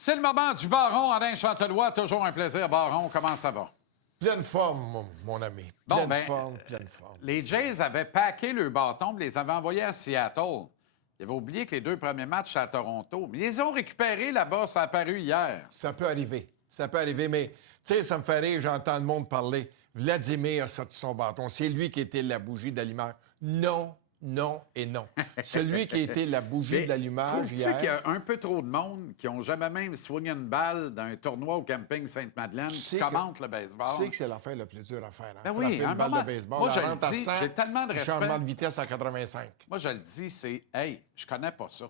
C'est le moment du Baron. Alain Chantelois, toujours un plaisir. Baron, comment ça va? Pleine forme, mon ami. Pleine forme. Les Jays avaient packé le bâton et les avaient envoyés à Seattle. Ils avaient oublié que les 2 premiers matchs à Toronto. Mais ils ont récupéré là-bas, ça a apparu hier. Ça peut arriver. Mais, tu sais, ça me fait rire, j'entends le monde parler. Vladimir a sorti son bâton. C'est lui qui était la bougie d'allumage. Non, non et non. Celui qui était la bougie d'allumage hier... Trouves-tu qu'il y a un peu trop de monde qui n'ont jamais même swingé une balle d'un tournoi au camping Sainte-Madeleine qui commente le baseball? Tu sais que c'est l'affaire la plus dure à faire. Hein? Ben oui, une balle de baseball. Moi, je le dis, j'ai tellement de respect. Changement de vitesse à 85. Moi, je le dis, c'est « Hey, je connais pas ça.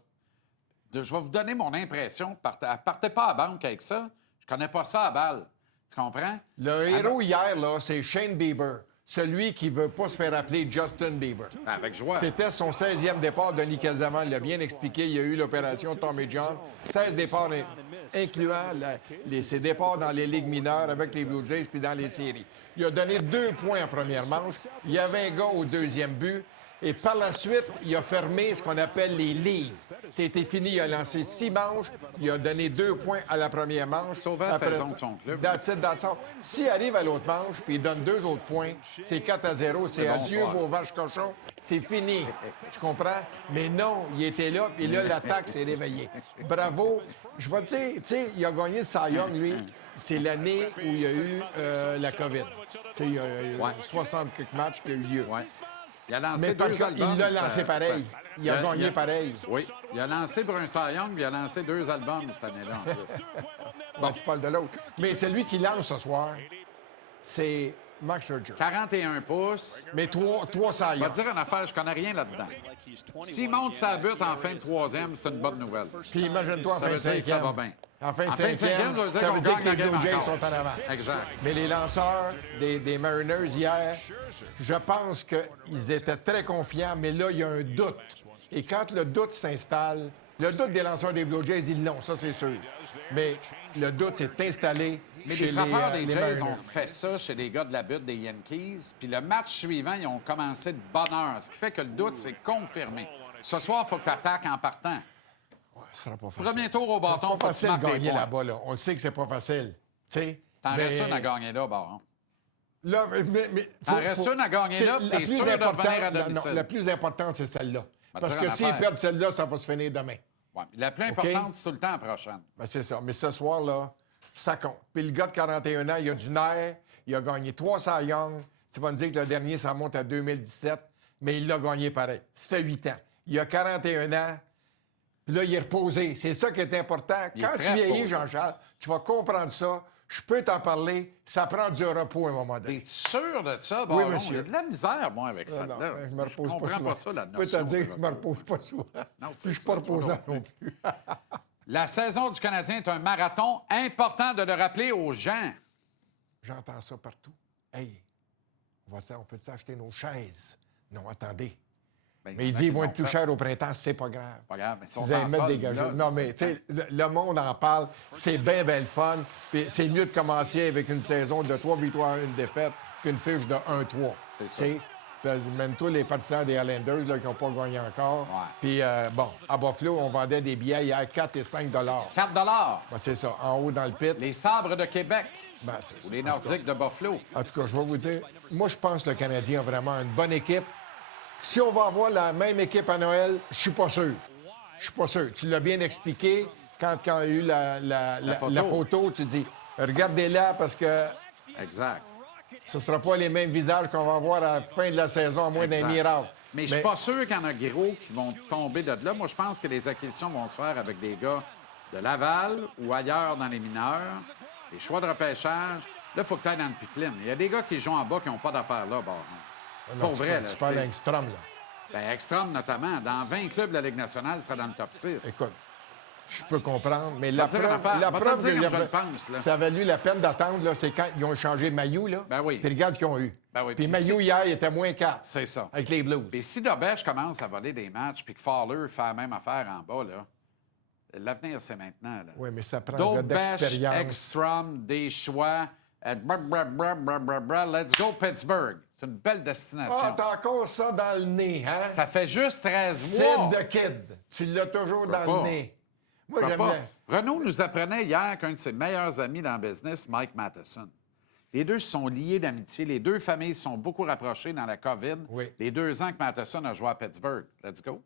Je vais vous donner mon impression. Partez pas à la banque avec ça. Je connais pas ça à balle. Tu comprends? Le héros hier, là, c'est Shane Bieber. Celui qui veut pas se faire appeler Justin Bieber. Avec joie. C'était son 16e départ. Denis Cazaman l'a bien expliqué. Il y a eu l'opération Tommy John. 16 départs, incluant ses départs dans les ligues mineures avec les Blue Jays puis dans les séries. Il a donné 2 points en première manche. Il y avait un gars au deuxième but. Et par la suite, il a fermé ce qu'on appelle les livres. C'était fini. Il a lancé 6 manches. Il a donné 2 points à la première manche. Sauvant la saison de son club. S'il arrive à l'autre manche puis il donne 2 autres points, c'est 4-0. C'est adieu vos vaches cochons. C'est fini. Tu comprends? Mais non, il était là, puis là, l'attaque s'est réveillée. Bravo. Je vais te dire, tu sais, il a gagné le Cy Young, lui. C'est l'année où il y a eu la COVID. Tu sais, il y a eu 60 quelques matchs qui ont eu lieu. Ouais. Il a lancé 2 albums. Il l'a lancé pareil. Il a gagné pareil. Oui. Il a lancé pour un Cy Young, puis il a lancé 2 albums cette année-là, en plus. Bon, tu parles de l'autre. Mais celui qui lance ce soir, c'est Max Scherzer. 41 pouces. Mais 3 Cy Je vais Young. te dire une affaire, je connais rien là-dedans. S'il monte sa butte en fin de 3e, c'est une bonne nouvelle. Puis imagine-toi en Ça fin de veut dire que ça 5e. va bien. En fin de En fin de 5e, ça ça veut dire que les gagne la Blue Jays game sont encore. en avant. Exact. Mais les lanceurs des Mariners hier, je pense qu'ils étaient très confiants, mais là, il y a un doute. Et quand le doute s'installe, le doute des lanceurs des Blue Jays, ils l'ont, ça c'est sûr. Mais le doute s'est installé Mais chez les frappeurs des les Jays Mariners. ont fait ça chez les gars de la butte des Yankees. Puis le match suivant, ils ont commencé de bonne heure, ce qui fait que le doute s'est confirmé. Ce soir, il faut que tu attaques en partant. Ce sera pas facile. Premier tour au bâton, C'est faut pas que tu facile de marques des gagner points. là-bas, là. On sait que c'est pas facile. T'en restes une à gagner là, Baron. Là, T'en restes une à gagner là, puis t'es sûr de revenir à domicile. La plus importante, c'est celle-là. Va te Parce dire que une s'ils affaire. perdent celle-là, ça va se finir demain. Ouais, la plus importante, c'est tout le temps la prochaine. Ben, c'est ça. Mais ce soir-là, ça compte. Puis le gars de 41 ans, il a du nerf. Il a gagné 3 Cy Young. Tu vas me dire que le dernier, ça monte à 2017. Mais il l'a gagné pareil. Ça fait 8 ans. Il a 41 ans. Puis là, il est reposé. C'est ça qui est important. Il est Quand tu très vieillis, reposé. Jean-Charles, tu vas comprendre ça. Je peux t'en parler. Ça prend du repos à un moment donné. T'es sûr de ça, Baron? monsieur. Il y a de la misère, moi, avec ça. Non, là. je me repose comprends pas souvent. pas ça, la Je peux notion. te dire de que je me repos. repose pas souvent. Non, Puis c'est je suis ça, pas toi reposant non non plus. La saison du Canadien est un marathon important de le rappeler aux gens. J'entends ça partout. Hey, on peut acheter nos chaises? Non, attendez. Ben, Mais il dit qu'ils vont être plus chers au printemps, c'est pas grave. Pas grave, mais ils sont Ils aiment en mettre solde, des gageures. là, Non, mais tu sais, le monde en parle. C'est bien, bien le fun. Puis c'est mieux de commencer avec une saison de 3 victoires, 1 défaite qu'une fiche de 1-3. C'est ça. Tu sais, même tous les partisans des Highlanders là, qui n'ont pas gagné encore. Ouais. Puis, bon, à Buffalo, on vendait des billets hier 4 et 5 4 Ben, c'est ça, en haut dans le pit. Les Sabres de Québec Ben, c'est ou les ça. Nordiques de Buffalo. En tout cas, je vais vous dire, moi, je pense que le Canadien a vraiment une bonne équipe. Si on va avoir la même équipe à Noël, je suis pas sûr. Je suis pas sûr. Tu l'as bien expliqué quand il y a eu la photo. Tu dis, regardez-la parce que Exact. ce ne sera pas les mêmes visages qu'on va avoir à la fin de la saison, à moins d'un Exact. miracle. Mais je suis pas sûr qu'il y en a gros qui vont tomber de là. Moi, je pense que les acquisitions vont se faire avec des gars de Laval ou ailleurs dans les mineurs. Les choix de repêchage. Là, il faut que tu ailles dans le pipeline. Il y a des gars qui jouent en bas qui n'ont pas d'affaires là, Baron. Non, Pour vrai, là. tu parles d'Engstrom, là. Ben, Ekstrom, notamment. Dans 20 clubs de la Ligue nationale, il sera dans le top 6. Écoute, je peux comprendre, mais Va te dire une affaire. Va te preuve dire que comme je le pense, là. ça a valu la peine d'attendre, là, c'est quand ils ont changé Mailloux, là. Ben oui. Puis regarde ce qu'ils ont eu. Ben oui, Puis puis Mailloux, hier, il était moins 4 C'est ça. avec les Blues. Et si Dobèche commence à voler des matchs puis que Fowler fait la même affaire en bas, là, l'avenir, c'est maintenant. Là. Oui, mais ça prend un gars Dobèche, d'expérience. Ekstrom, des choix. Let's go Pittsburgh. C'est une belle destination. Ah, t'as encore ça dans le nez, hein? Ça fait juste 13 Sid mois. the Kid. Tu l'as toujours dans pas. le nez. Moi, Pourquoi j'aime pas? bien. Renaud nous apprenait hier qu'un de ses meilleurs amis dans le business, Mike Matheson, les deux se sont liés d'amitié. Les deux familles se sont beaucoup rapprochées dans la COVID. Oui. Les 2 ans que Matheson a joué à Pittsburgh. Let's go.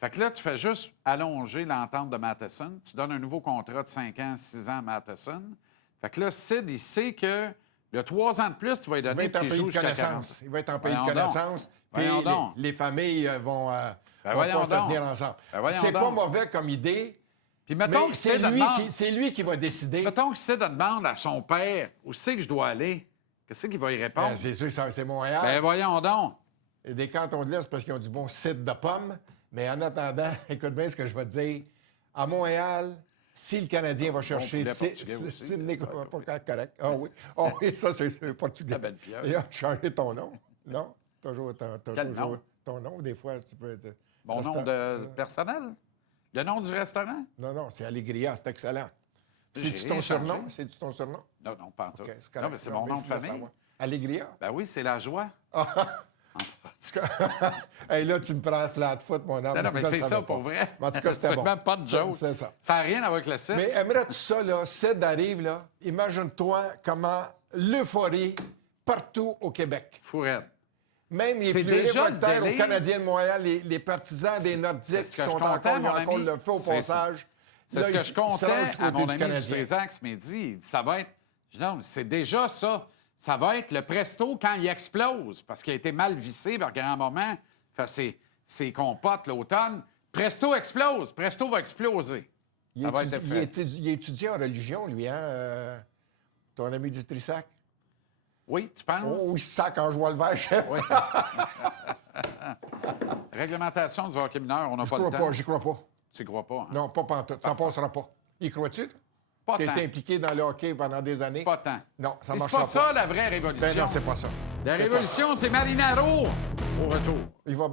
Fait que là, tu fais juste allonger l'entente de Matheson. Tu donnes un nouveau contrat de 5 ans, 6 ans à Matheson. Fait que là, Sid, il sait que le 3 ans de plus, tu vas lui Il va donner être en qu'il pays joue de jusqu'à connaissance. 40. Il va être en pays de Voyons donc. connaissance. Puis Voyons donc. les familles vont voyons pas se donc. tenir ensemble. Voyons C'est pas donc. mauvais comme idée, Puis mettons mais que Sid demande... c'est lui qui va décider. Mettons que Sid demande à son père où c'est que je dois aller. Qu'est-ce qu'il va y répondre? C'est sûr que c'est Montréal. Ben voyons donc. Et des cantons de l'Est parce qu'ils ont du bon cidre de pommes. Mais en attendant, écoute bien ce que je vais te dire. À Montréal, si le Canadien va chercher poulet portugais aussi, Sidney, pas correct. Ah oui. Ah oui, ça, c'est portugais. La belle pieuvre. D'ailleurs, tu changes ton nom. Non? Toujours, Quel toujours nom? ton nom. Des fois, tu peux... Mon nom de personnel? Le nom du restaurant? Non, c'est Allegria. C'est excellent. J'ai C'est-tu rien ton surnom? changé. C'est-tu ton surnom? Non, pas en tout. OK, c'est Non, correct. mais c'est mon nom de je voulais famille. savoir. Allegria? Ben oui, c'est la joie. Hey, là, tu me prends flat foot, mon homme. Non, mais Je le c'est savais ça pas. pour vrai. Mais en tout cas, c'était C'est bon. même pas de joke. C'est ça. Ça n'a rien à voir avec le site. Mais aimerais-tu ça, là? Sid arrive, là. Imagine-toi comment l'euphorie partout au Québec. Fourette. Même les C'est plus déjà le révoltaires aux délire. Canadiens de Montréal, les partisans des Nordiques c'est ce qui que je sont comptais, encore, il y a mon encore ami. le feu au C'est passage. C'est Là, ce que ils je se rendent comptais du à côté mon du ami du Canadien. Trézac ce midi. Il dit, ça va être... Je dis, non, mais c'est déjà ça. Ça va être le presto quand il explose, parce qu'il a été mal vissé par grand moment. Fait ses compotes l'automne. Presto explose. Presto va exploser. Ça va être fait. Il étudie en religion, lui, hein? Ton ami du Trissac. Oui, tu penses? Oh, il se sac en jouant le vert, chef. Oui. Réglementation du hockey mineur, on n'a Je pas le crois temps. pas, j'y crois pas. Tu crois pas, hein? Non, pas pantoute. Ça passera pas. Y crois-tu? Pas Tu tant. été impliqué dans le hockey pendant des années? Pas tant. Non, ça Mais c'est marchera pas ça, la vraie révolution. Ben non, c'est pas ça. La C'est pas révolution, c'est Marinaro au retour. ça. Il va bien.